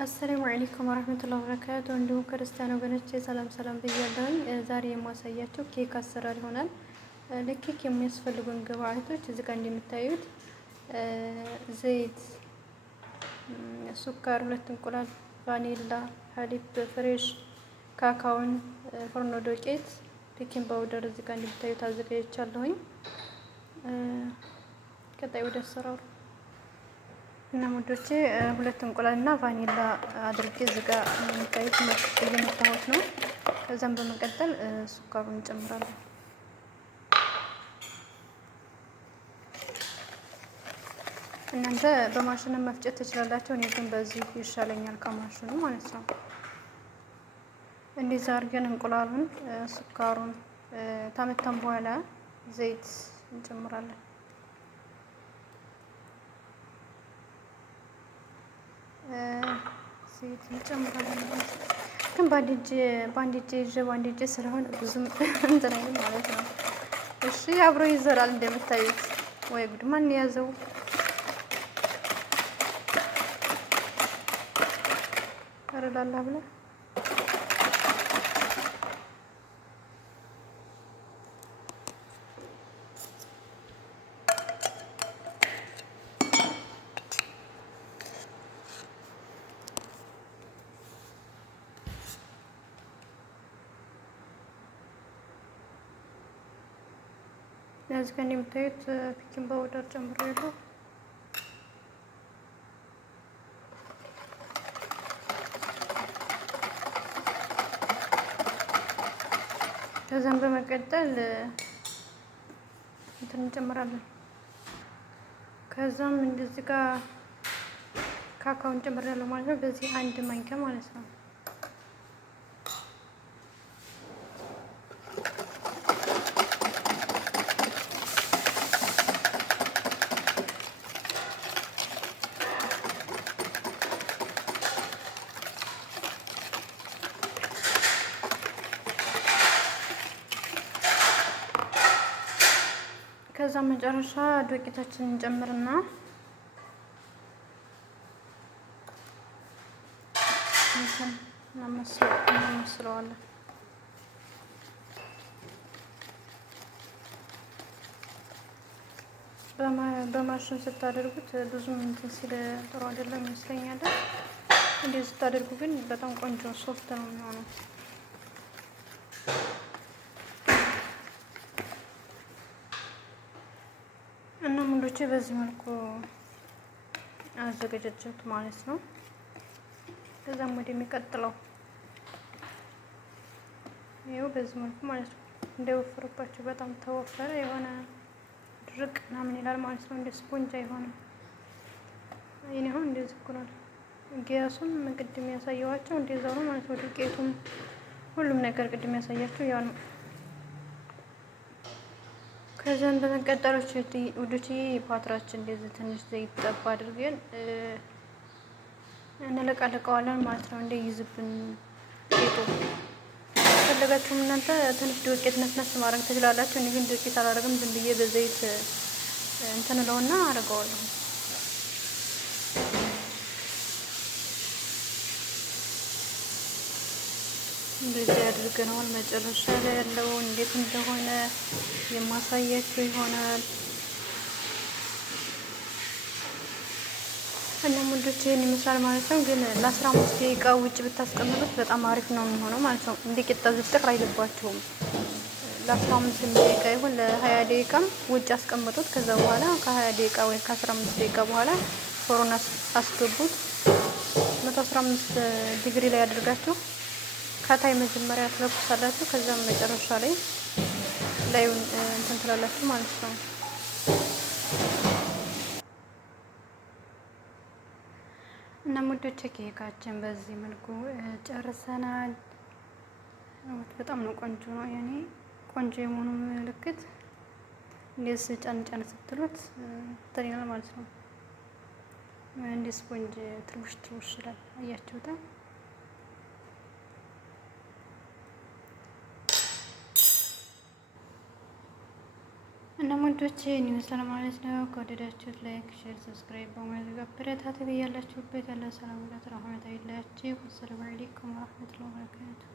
አሰላሙ አለይኩም ወራህመቱላሂ ወበረካቱ። እንዲሁም ክርስቲያን ወገኖቼ ሰላም ሰላም ብያለሁኝ። ዛሬ የማሳያቸው ኬክ አሰራር ይሆናል። ለኬክ የሚያስፈልጉን ግብአቶች እዚህ ጋር እንደምታዩት ዘይት፣ ሱካር፣ 2 እንቁላል፣ ቫኒላ፣ ሀሊብ ፍሬሽ፣ ካካውን፣ ፍርኖ ዱቄት፣ ቤኪንግ ፓውደር እዚህ ጋር እንደምታዩት አዘጋጅቻለሁኝ። ቀጣይ ወደ አሰራሩ እና ሙዶቼ 2 እንቁላል እና ቫኒላ አድርጌ እዚህ ጋር የምታዩት እየመታሁት ነው። ከዛም በመቀጠል ሱካሩን እንጨምራለን። እናንተ በማሽን መፍጨት ትችላላችሁ። እኔ ግን በዚህ ይሻለኛል ከማሽኑ ማለት ነው። እንደዛ አድርገን እንቁላሉን፣ ሱካሩን ታመታን በኋላ ዘይት እንጨምራለን። ዘይት እንጨምራለን ግን በአንድ እጄ ይዤ በአንድ እጄ ስለሆነ ብዙም እንትን አይልም ማለት ነው። እሺ አብሮ ይዘራል እንደምታዩት። ወይ ጉድ! ማን ያዘው? አረላላ ብለ እዚህ ጋር እንደምታዩት ቤኪንግ ፓውደር ጨምሬያለሁ። ከዛም በመቀጠል እንትን እንጨምራለን። ከዛም እንደዚህ ጋር ካካውን ጨምሬያለሁ ማለት ነው። በዚህ 1 ማንኪያ ማለት ነው። ከዛ መጨረሻ ዱቄታችንን እንጨምርና እናመስለዋለን። በማሽን ስታደርጉት ብዙም እንትን ሲል ጥሩ አይደለም ይመስለኛል። እንደዚህ ስታደርጉ ግን በጣም ቆንጆ ሶፍት ነው የሚሆነው። እና ሙንዶቼ በዚህ መልኩ አዘጋጀሁት ማለት ነው። ከዛም ወደ የሚቀጥለው ይኸው በዚህ መልኩ ማለት ነው። እንዳይወፍርባችሁ በጣም ተወፈረ የሆነ ድርቅ ምናምን ይላል ማለት ነው። እንደ ስፖንጅ አይሆንም። ይሄን አሁን እንደዚህ እኮ ነው። ጊያሱም ቅድም ያሳየኋቸው እንደዛው ነው ማለት ነው። ዱቄቱም ሁሉም ነገር ቅድም ያሳያችሁ ያው ነው። ከዛም በመቀጠሎች ውዶቼ ፓትራችን እንደዚህ ትንሽ ዘይት ጠብ አድርገን እንለቀለቀዋለን ማለት ነው። እንደይዝብን ጌጡ ፈለጋችሁም እናንተ ትንሽ ዱቄት ነስነስ ማድረግ ትችላላችሁ። እኔ ግን ዱቄት አላደርግም። ዝም ብዬ በዘይት እንትን እለውና አደርገዋለሁ። እንደዚህ አድርገነዋል። መጨረሻ ላይ ያለው እንዴት እንደሆነ የማሳያችሁ ይሆናል። እና ሙንዶቼ ይሄን ይመስላል ማለት ነው። ግን ለ15 ደቂቃ ውጭ ብታስቀምጡት በጣም አሪፍ ነው የሚሆነው ማለት ነው። እንደ ቂጣ ዝጥር አይልባችሁም። ለ15 ደቂቃ ይሁን ለ20 ደቂቃም ውጭ አስቀምጡት። ከዛ በኋላ ከ20 ደቂቃ ወይ ከ15 ደቂቃ በኋላ ፎሮን አስገቡት። 115 ዲግሪ ላይ አድርጋችሁ ከታይ መጀመሪያ ትለኩሳላችሁ። ከዛም መጨረሻ ላይ እንትን ትላላችሁ ማለት ነው። እና ሙዶቼ ኬካችን በዚህ መልኩ ጨርሰናል። በጣም ነው ቆንጆ ነው። ያኔ ቆንጆ የመሆኑ ምልክት እንደዚህ ጫን ስትሉት እንትን ይላል ማለት ነው። እንደ ስፖንጅ ትርውሽ ይላል። አያችሁታ? እና እናም ወንዶች ይመስላል ማለት ነው። ከወደዳችሁት ላይክ፣ ሼር፣ ሰብስክራይብ በማድረግ አበረታቱ። ያላችሁበት ያለ ሰላም ወዳት ረህመት አይለያችሁ። ሰላም አለይኩም ወራህመቱላሂ ወበረካቱ።